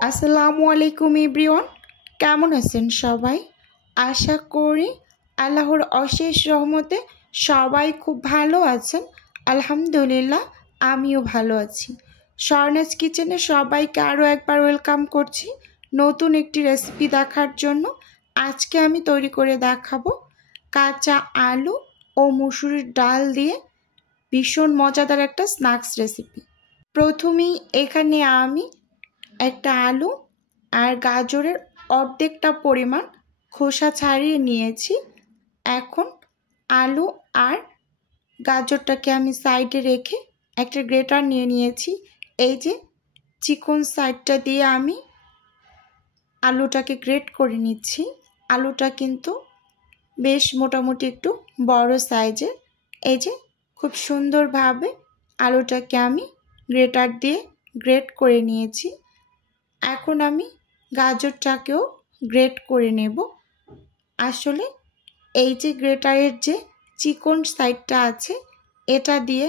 আসসালামু আলাইকুম এভরিওয়ান, কেমন আছেন সবাই? আশা করি আল্লাহর অশেষ রহমতে সবাই খুব ভালো আছেন। আলহামদুলিল্লাহ, আমিও ভালো আছি। স্বর্ণাজ কিচেনে সবাইকে আরও একবার ওয়েলকাম করছি নতুন একটি রেসিপি দেখার জন্য। আজকে আমি তৈরি করে দেখাবো কাঁচা আলু ও মুসুরির ডাল দিয়ে ভীষণ মজাদার একটা স্ন্যাক্স রেসিপি। প্রথমেই এখানে আমি একটা আলু আর গাজরের অর্ধেকটা পরিমাণ খোসা ছাড়িয়ে নিয়েছি। এখন আলু আর গাজরটাকে আমি সাইডে রেখে একটা গ্রেটার নিয়ে নিয়েছি। এই যে চিকন সাইডটা দিয়ে আমি আলুটাকে গ্রেট করে নিচ্ছি। আলুটা কিন্তু বেশ মোটামুটি একটু বড় সাইজের। এই যে খুব সুন্দরভাবে আলুটাকে আমি গ্রেটার দিয়ে গ্রেট করে নিয়েছি। এখন আমি গাজরটাকেও গ্রেট করে নেব। আসলে এই যে গ্রেটারের যে চিকন সাইডটা আছে, এটা দিয়ে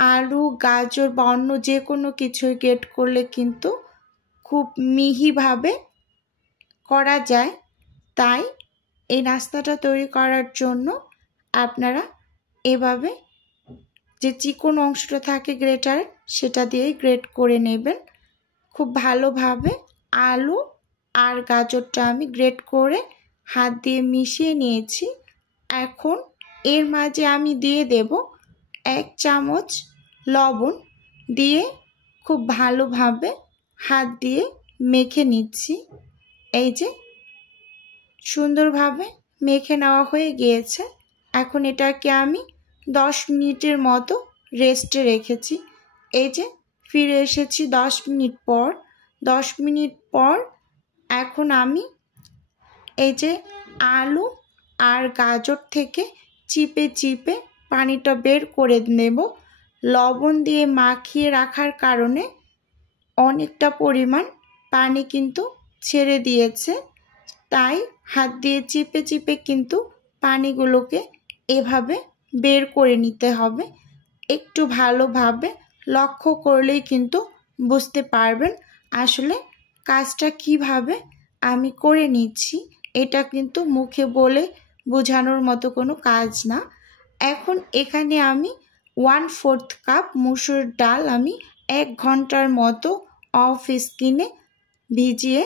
আলু গাজর বা অন্য যে কোনো কিছুই গ্রেট করলে কিন্তু খুব মিহিভাবে করা যায়। তাই এই নাস্তাটা তৈরি করার জন্য আপনারা এভাবে যে চিকন অংশটা থাকে গ্রেটারের, সেটা দিয়ে গ্রেট করে নেবেন। খুব ভালোভাবে আলু আর গাজরটা আমি গ্রেট করে হাত দিয়ে মিশিয়ে নিয়েছি। এখন এর মাঝে আমি দিয়ে দেব 1 চামচ লবণ, দিয়ে খুব ভালোভাবে হাত দিয়ে মেখে নিচ্ছি। এই যে সুন্দরভাবে মেখে নেওয়া হয়ে গিয়েছে। এখন এটাকে আমি 10 মিনিটের মতো রেস্টে রেখেছি। এই যে ফিরে এসেছি 10 মিনিট পর। 10 মিনিট পর এখন আমি এই যে আলু আর গাজর থেকে চিপে চিপে পানিটা বের করে নেব। লবণ দিয়ে মাখিয়ে রাখার কারণে অনেকটা পরিমাণ পানি কিন্তু ছেড়ে দিয়েছে। তাই হাত দিয়ে চিপে চিপে কিন্তু পানিগুলোকে এভাবে বের করে নিতে হবে। একটু ভালোভাবে লক্ষ্য করলেই কিন্তু বুঝতে পারবেন আসলে কাজটা কিভাবে আমি করে নিচ্ছি। এটা কিন্তু মুখে বলে বোঝানোর মতো কোনো কাজ না। এখন এখানে আমি 1/4 কাপ মুসুর ডাল আমি 1 ঘন্টার মতো অফ স্কিনে ভিজিয়ে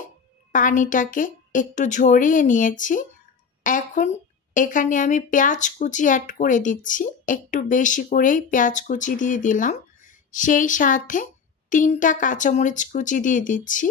পানিটাকে একটু ঝরিয়ে নিয়েছি। এখন এখানে আমি পেঁয়াজ কুচি অ্যাড করে দিচ্ছি। একটু বেশি করেই পেঁয়াজ কুচি দিয়ে দিলাম। সেই সাথে 3টা কাঁচামরিচ কুচি দিয়ে দিচ্ছি।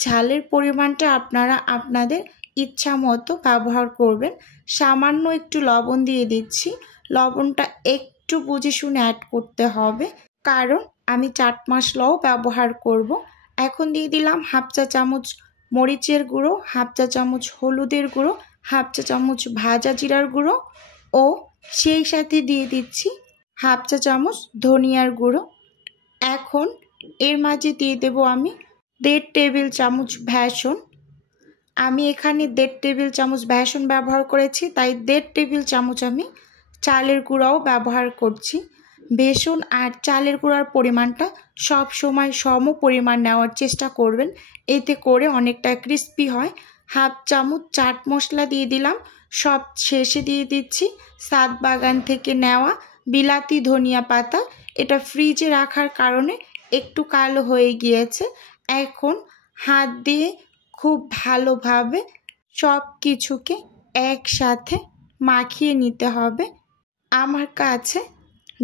ঝালের পরিমাণটা আপনারা আপনাদের ইচ্ছা মতো ব্যবহার করবেন। সামান্য একটু লবণ দিয়ে দিচ্ছি। লবণটা একটু বুঝে শুনে অ্যাড করতে হবে, কারণ আমি চাট মশলাও ব্যবহার করব। এখন দিয়ে দিলাম 1/2 চা চামচ মরিচের গুঁড়ো, 1/2 চা চামচ হলুদের গুঁড়ো, 1/2 চা চামচ ভাজা জিরার গুঁড়ো ও সেই সাথে দিয়ে দিচ্ছি 1/2 চা চামচ ধনিয়ার গুঁড়ো। এখন এর মাঝে দিয়ে দেব আমি 1.5 টেবিল চামচ বেসন। আমি এখানে 1.5 টেবিল চামচ বেসন ব্যবহার করেছি, তাই 1.5 টেবিল চামচ আমি চালের গুঁড়াও ব্যবহার করছি। বেসন আর চালের গুঁড়ার পরিমাণটা সব সময় সম পরিমাণ নেওয়ার চেষ্টা করবেন, এতে করে অনেকটা ক্রিস্পি হয়। 1/2 চামচ চাট মশলা দিয়ে দিলাম। সব শেষে দিয়ে দিচ্ছি সাত বাগান থেকে নেওয়া বিলাতি ধনিয়া পাতা। এটা ফ্রিজে রাখার কারণে একটু কালো হয়ে গিয়েছে। এখন হাত দিয়ে খুব ভালোভাবে সব কিছুকে একসাথে মাখিয়ে নিতে হবে। আমার কাছে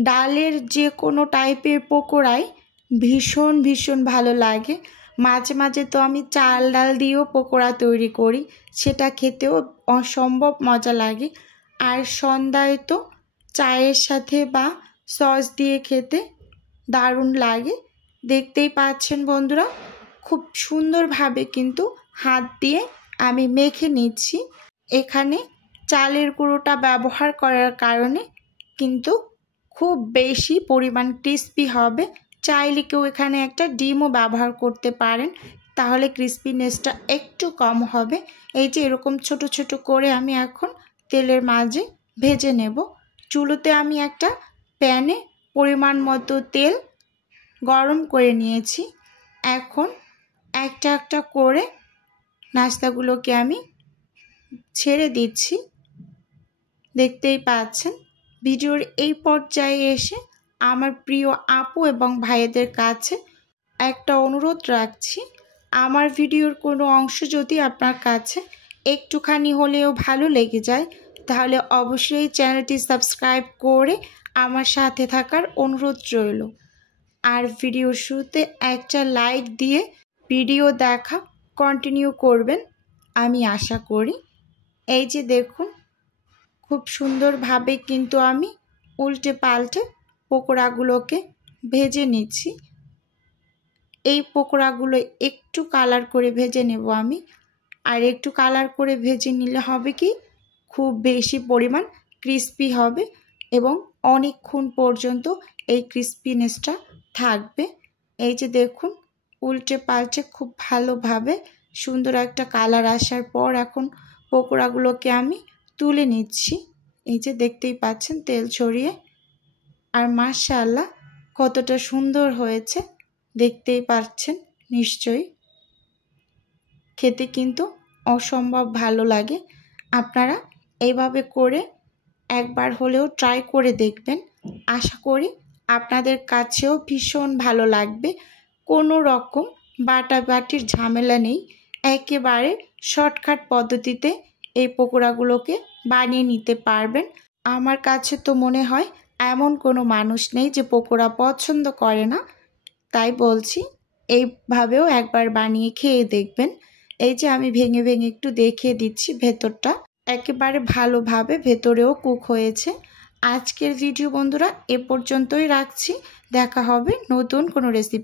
ডালের যে কোনো টাইপের পকোড়াই ভীষণ ভালো লাগে। মাঝে মাঝে তো আমি চাল ডাল দিয়েও পকোড়া তৈরি করি, সেটা খেতেও অসম্ভব মজা লাগে। আর সন্ধ্যায় তো চায়ের সাথে বা সস দিয়ে খেতে দারুণ লাগে। দেখতেই পাচ্ছেন বন্ধুরা, খুব সুন্দরভাবে কিন্তু হাত দিয়ে আমি মেখে নিচ্ছি। এখানে চালের গুঁড়োটা ব্যবহার করার কারণে কিন্তু খুব বেশি পরিমাণ ক্রিস্পি হবে। চাইলে কেউ এখানে একটা ডিমও ব্যবহার করতে পারেন, তাহলে ক্রিস্পিনেসটা একটু কম হবে। এই যে এরকম ছোট ছোট করে আমি এখন তেলের মাঝে ভেজে নেব। চুলোতে আমি একটা প্যানে পরিমাণ মতো তেল গরম করে নিয়েছি। এখন একটা একটা করে নাস্তাগুলোকে আমি ছেড়ে দিচ্ছি। দেখতেই পাচ্ছেন। ভিডিওর এই পর্যায়ে এসে আমার প্রিয় আপু এবং ভাইদের কাছে একটা অনুরোধ রাখছি, আমার ভিডিওর কোনো অংশ যদি আপনার কাছে একটুখানি হলেও ভালো লেগে যায় তাহলে অবশ্যই চ্যানেলটি সাবস্ক্রাইব করে আমার সাথে থাকার অনুরোধ রইল। আর ভিডিওর শুরুতে একটা লাইক দিয়ে ভিডিও দেখা কন্টিনিউ করবেন আমি আশা করি। এই যে দেখুন, খুব সুন্দরভাবে কিন্তু আমি উল্টে পাল্টে পকোড়াগুলোকে ভেজে নিচ্ছি। এই পকোড়াগুলো একটু কালার করে ভেজে নেব আমি। আর একটু কালার করে ভেজে নিলে হবে কি, খুব বেশি পরিমাণ ক্রিস্পি হবে এবং অনেকক্ষণ পর্যন্ত এই ক্রিস্পিনেসটা থাকবে। এই যে দেখুন, উল্টে পাল্টে খুব ভালোভাবে সুন্দর একটা কালার আসার পর এখন পকোড়াগুলোকে আমি তুলে নিচ্ছি। এই যে দেখতেই পাচ্ছেন তেল ছড়িয়ে। আর মাশাআল্লাহ কতটা সুন্দর হয়েছে দেখতেই পাচ্ছেন নিশ্চয়ই। খেতে কিন্তু অসম্ভব ভালো লাগে। আপনারা এইভাবে করে একবার হলেও ট্রাই করে দেখবেন। আশা করি আপনাদের কাছেও ভীষণ ভালো লাগবে। কোনো রকম বাটাবাটির ঝামেলা নেই, একেবারে শর্টকাট পদ্ধতিতে এই পকোড়াগুলোকে বানিয়ে নিতে পারবেন। আমার কাছে তো মনে হয় এমন কোনো মানুষ নেই যে পকোড়া পছন্দ করে না। তাই বলছি, এইভাবেও একবার বানিয়ে খেয়ে দেখবেন। এই যে আমি ভেঙে ভেঙে একটু দেখিয়ে দিচ্ছি, ভেতরটা একেবারে ভালোভাবে ভেতরেও কুক হয়েছে। আজকের ভিডিও বন্ধুরা এ পর্যন্তই রাখছি। দেখা হবে নতুন কোনো রেসিপি।